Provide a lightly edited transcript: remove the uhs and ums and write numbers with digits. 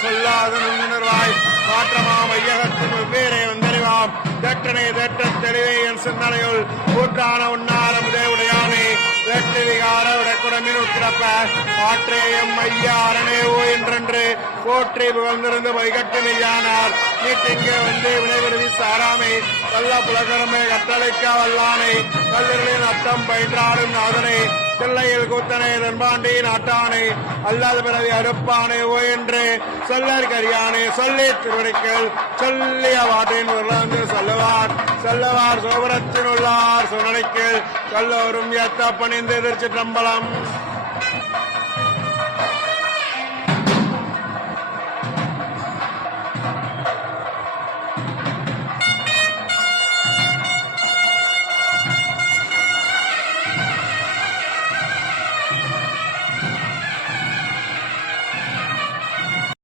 சொல்லாத நுண்ணுணர்வாய் மாற்றமாம் ஐயகத்தின் வெவ்வேறே வந்தறிவாம் தேற்றனை தேற்றத் தெளிவை என் சிந்தனையுள் கூற்றான உன்னாரம் தேவுடையானே வேட்டு விகார உடக்குடமின் உட்கிடப்ப ஆற்றேயம் ஐயா அரணே ஓ என்றென்று போற்றி புகழ்ந்திருந்து வைகட்டு மெய்யானார் நீட்டிங்கே வந்து வினைவிடுதி சாராமை கள்ள புலகரமே கட்டளைக்க வல்லானை கல்லூரின் அத்தம் பயின்றாடும் நாதனை பிள்ளையில் கூத்தனை நண்பாண்டி நாட்டானை அல்லாத பிறவி அறுப்பானை ஓ என்று சொல்லற் கரியானே சொல்லி திருவடிக்கள் சொல்லிய வாட்டின் உருளாந்து சொல்லுவார் செல்லவார் சோபரத்தின் உள்ளார் சுனடிக்கில் கல்லோரும் ஏத்த பணிந்து திருச்சிற்றம்பலம்.